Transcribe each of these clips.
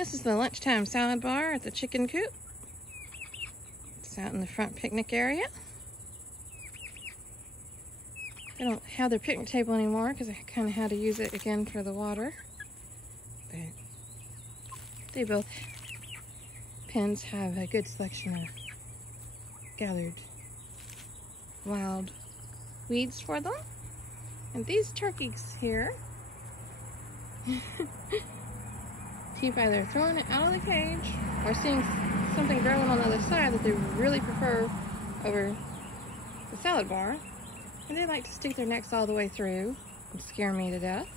This is the lunchtime salad bar at the chicken coop. It's out in the front picnic area. They don't have their picnic table anymore because I kind of had to use it again for the water. But they both pens have a good selection of gathered wild weeds for them. And these turkeys here keep either throwing it out of the cage or seeing something growing on the other side that they really prefer over the salad bar. And they like to stick their necks all the way through and scare me to death.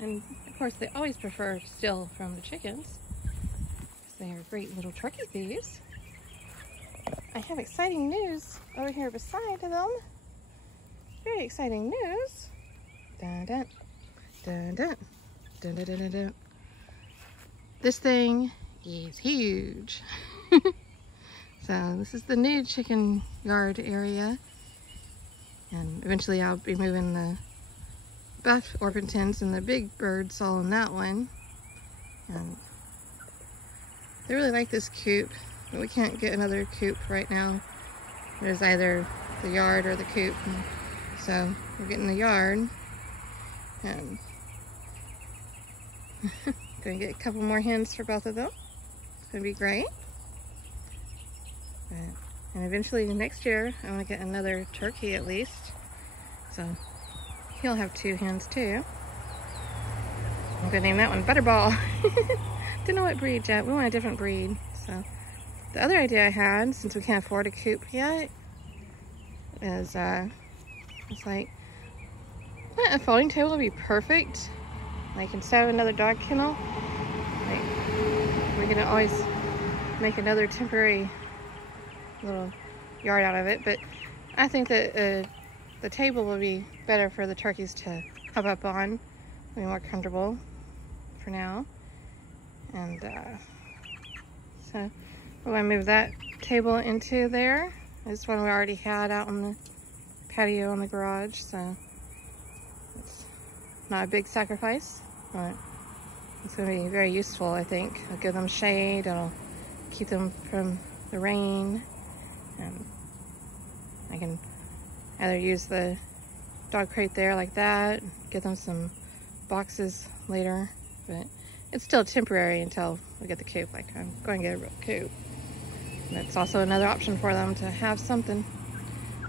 And of course they always prefer to steal from the chickens because they are great little turkey thieves. I have exciting news over here beside them. Very exciting news. Dun dun dun dun dun dun dun dun. This thing is huge. So this is the new chicken yard area, and eventually I'll be moving the buff orpingtons and the big birds all in that one. And they really like this coop, but we can't get another coop right now. There's either the yard or the coop, and so we're getting the yard. And gonna get a couple more hens for both of them. It's gonna be great. And eventually next year I want to get another turkey at least, so he'll have 2 hens too. I'm gonna name that one Butterball. Didn't know what breed yet. We want a different breed. So the other idea I had, since we can't afford a coop yet, is it's like a folding table would be perfect. Like instead of another dog kennel, like we're gonna always make another temporary little yard out of it. But I think that the table will be better for the turkeys to hop up on, be more comfortable for now. And so we're gonna move that table into there. This one we already had out on the patio in the garage, so it's not a big sacrifice, but it's going to be very useful, I think. It'll give them shade, it'll keep them from the rain, and I can either use the dog crate there like that, get them some boxes later, but it's still temporary until we get the coop. Like, I'm going to get a real coop. And it's also another option for them to have something.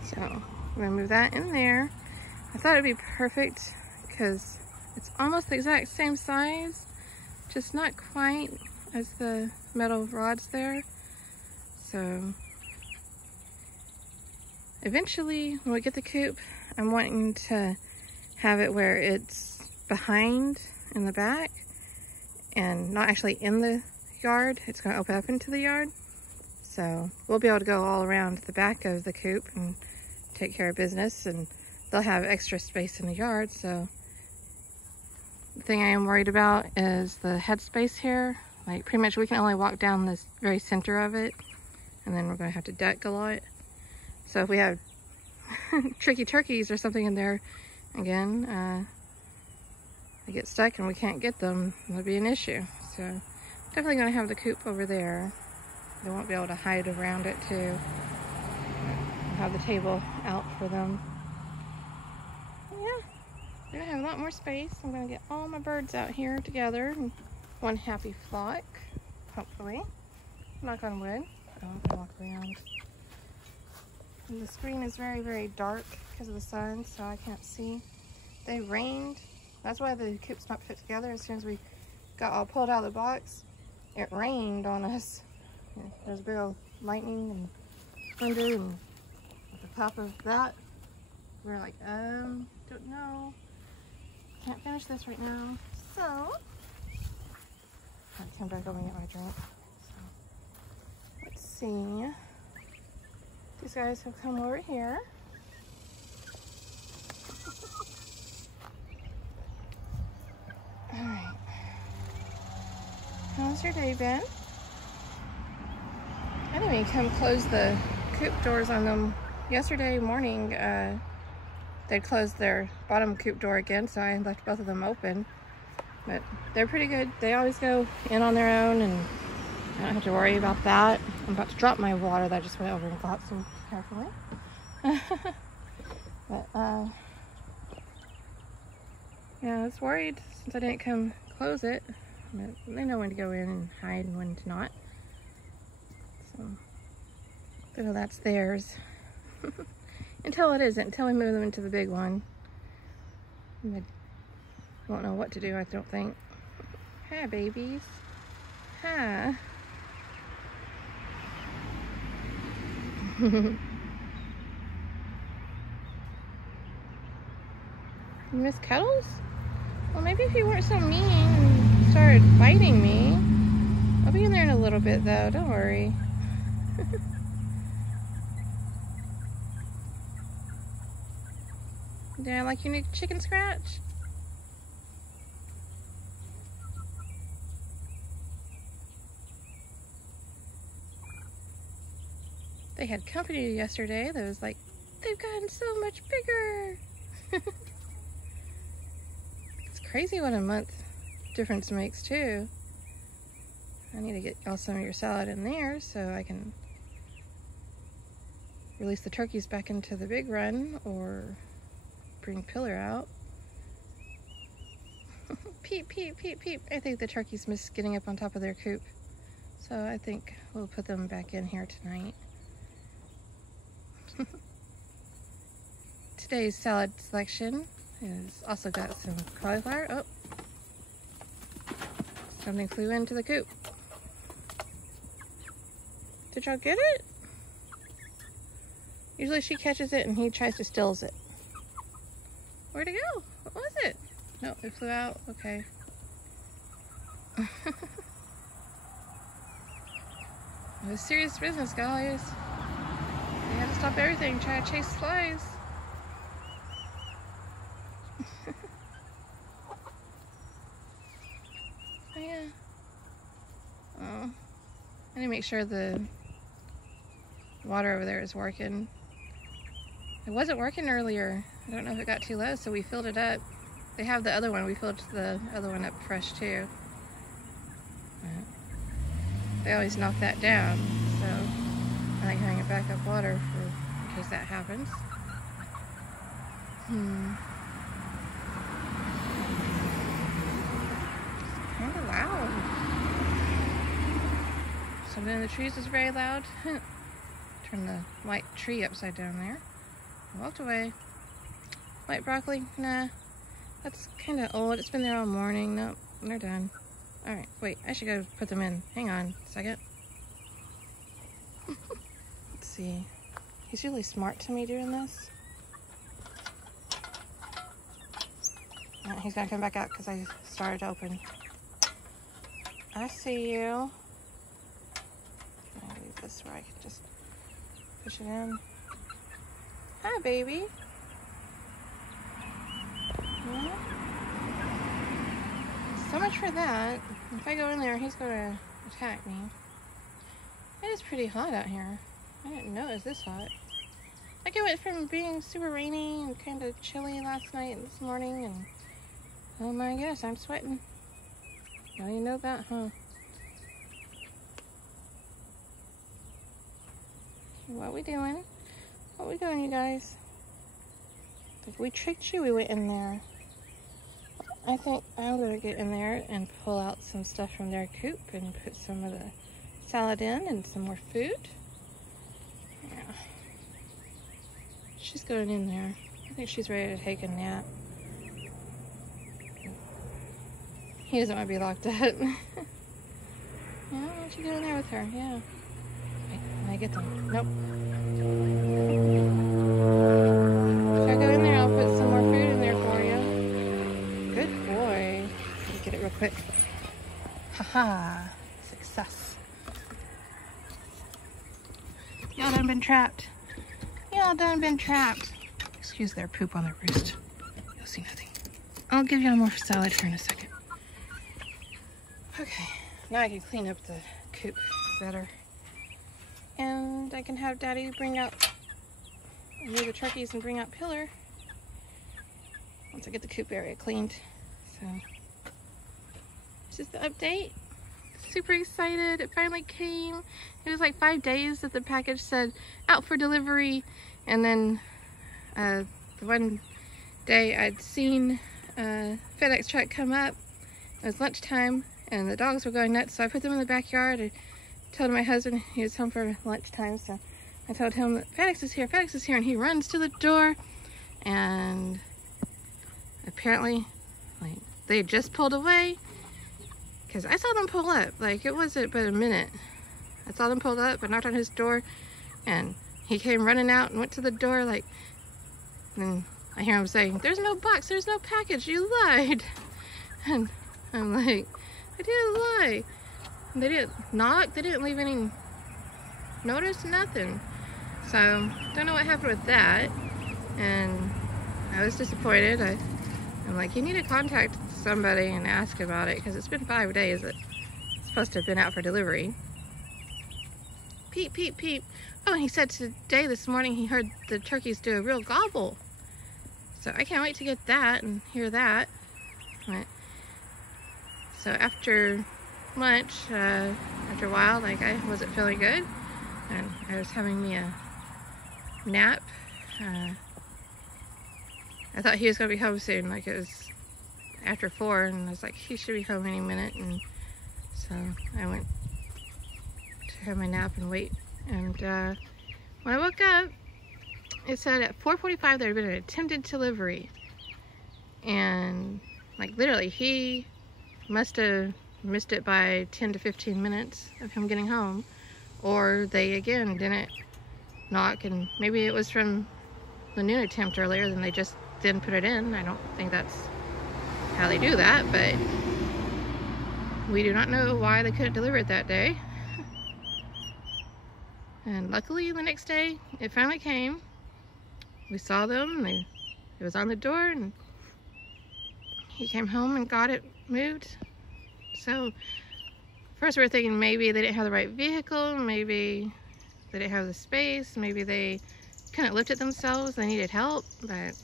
So I'm going to move that in there. I thought it'd be perfect because it's almost the exact same size, just not quite as the metal rods there. So eventually when we get the coop, I'm wanting to have it where it's behind in the back and not actually in the yard. It's going to open up into the yard. So we'll be able to go all around the back of the coop and take care of business, and they'll have extra space in the yard. So the thing I am worried about is the headspace here. Like pretty much we can only walk down this very center of it, and then we're going to have to deck a lot. So if we have tricky turkeys or something in there, again, they get stuck and we can't get them, it'll be an issue. So definitely going to have the coop over there. They won't be able to hide around it too. I'll have the table out for them. Yeah, they're gonna have a lot more space. I'm gonna get all my birds out here together in one happy flock, hopefully. Knock on wood. Oh, I'm gonna walk around. And the screen is very, very dark because of the sun, so I can't see. They rained. That's why the coop's not fit together. As soon as we got all pulled out of the box, it rained on us. There's a big old lightning and thunder, and at the top of that, we're like, don't know. Can't finish this right now. So, I'll come back over and get my drink. So, let's see. These guys have come over here. Alright. How's your day been? I didn't even come close the coop doors on them. Yesterday morning, they closed their bottom coop door again, so I left both of them open. But they're pretty good. They always go in on their own, and I don't have to worry about that. I'm about to drop my water that I just went over and got so carefully. But yeah, I was worried since I didn't come close it. But they know when to go in and hide and when to not. So they know that's theirs. Until it isn't, until we move them into the big one. They won't know what to do, I don't think. Hi, babies. Hi. You miss cuddles? Well, maybe if you weren't so mean and started biting me. I'll be in there in a little bit, though. Don't worry. Did I like your new chicken scratch? They had company yesterday that was like, they've gotten so much bigger. It's crazy what a month difference makes too. I need to get y'all some of your salad in there so I can release the turkeys back into the big run or bring Pillar out. Peep, peep, peep, peep. I think the turkeys miss getting up on top of their coop. So I think we'll put them back in here tonight. Today's salad selection is also got some cauliflower. Oh, something flew into the coop. Did y'all get it? Usually she catches it and he tries to steal it. Where'd it go? What was it? No, it flew out. Okay. It was serious business, guys. They had to stop everything, try to chase flies. Oh, yeah. Oh. I need to make sure the water over there is working. It wasn't working earlier. I don't know if it got too low, so we filled it up. They have the other one. We filled the other one up fresh too. They always knock that down, so I like having a backup water in case that happens. Kind of loud. Something in the trees is very loud. Turn the white tree upside down there. I walked away. White broccoli? Nah. That's kind of old. It's been there all morning. Nope, they're done. Alright, wait. I should go put them in. Hang on a second. Let's see. He's really smart to me doing this. He's gonna come back out because I started to open. I see you. Can I leave this where I can just push it in? Hi, baby. Yeah. So much for that. If I go in there, he's gonna attack me. It is pretty hot out here. I didn't know it was this hot. Like it went from being super rainy and kind of chilly last night and this morning, and oh my gosh, I'm sweating. Now you know that, huh? What we doing? What we doing, you guys? Like we tricked you, we went in there. I think I'm gonna get in there and pull out some stuff from their coop and put some of the salad in and some more food. Yeah. She's going in there. I think she's ready to take a nap. He doesn't want to be locked up. Yeah, why don't you go in there with her? Yeah. Wait, can I get them? Nope. If I go in there, I'll put some more food in there for you. Good boy. Let me get it real quick. Haha. Success. Y'all done been trapped. Y'all done been trapped. Excuse their poop on their roost. You'll see nothing. I'll give y'all more salad here in a second. Okay, now I can clean up the coop better. And I can have Daddy bring out, move the turkeys and bring out Pillar once I get the coop area cleaned. So, just the update. Super excited. It finally came. It was like 5 days that the package said out for delivery. And then the one day I'd seen a FedEx truck come up. It was lunchtime and the dogs were going nuts, so I put them in the backyard. I told my husband he was home for lunchtime, so I told him that FedEx is here, and he runs to the door, and apparently like they had just pulled away, because I saw them pull up. Like, it wasn't but a minute. I saw them pull up, but knocked on his door, and he came running out and went to the door, like, and I hear him saying, "There's no box, there's no package, you lied." And I'm like, I didn't lie. And they didn't knock, they didn't leave any notice, nothing. So, don't know what happened with that. And I was disappointed. I'm like, you need to contact somebody and ask about it, because it's been 5 days that it's supposed to have been out for delivery. Peep, peep, peep. Oh, and he said today, this morning, he heard the turkeys do a real gobble. So I can't wait to get that and hear that. But, so after lunch, after a while, like, I wasn't feeling good, and I was having me a nap. I thought he was gonna be home soon, like it was after 4, and I was like, he should be home any minute, and so I went to have my nap and wait. And when I woke up, it said at 4:45 there had been an attempted delivery, and like literally he must have missed it by 10 to 15 minutes of him getting home, or they again didn't knock, and maybe it was from the noon attempt earlier, then they just didn't put it in. I don't think that's how they do that, but we do not know why they couldn't deliver it that day. And luckily the next day it finally came. We saw them, it was on the door, and he came home and got it moved. So first we were thinking maybe they didn't have the right vehicle, maybe they didn't have the space, maybe they couldn't lift it themselves, they needed help, but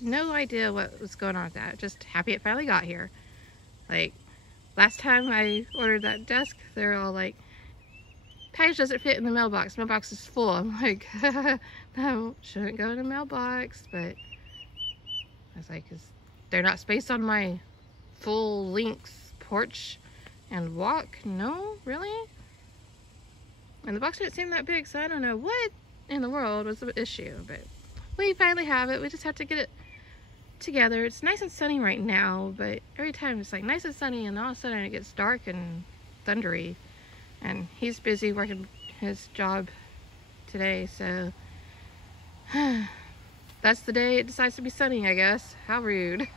no idea what was going on with that. Just happy it finally got here. Like, last time I ordered that desk, they're all like, package doesn't fit in the mailbox, mailbox is full. I'm like, no, shouldn't go in the mailbox. But I was like, is there not space on my full length porch and walk? No, really? And the box didn't seem that big, so I don't know what in the world was the issue, but we finally have it. We just have to get it together. It's nice and sunny right now, but every time it's like nice and sunny, and all of a sudden it gets dark and thundery, and he's busy working his job today, so that's the day it decides to be sunny, I guess. How rude.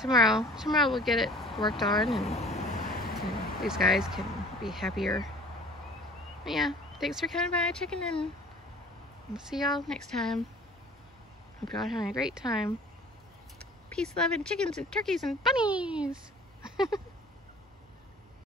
Tomorrow we'll get it worked on, and these guys can be happier. But yeah, thanks for coming by, checking in. We'll see y'all next time. Hope y'all are having a great time. Peace, love, and chickens and turkeys and bunnies.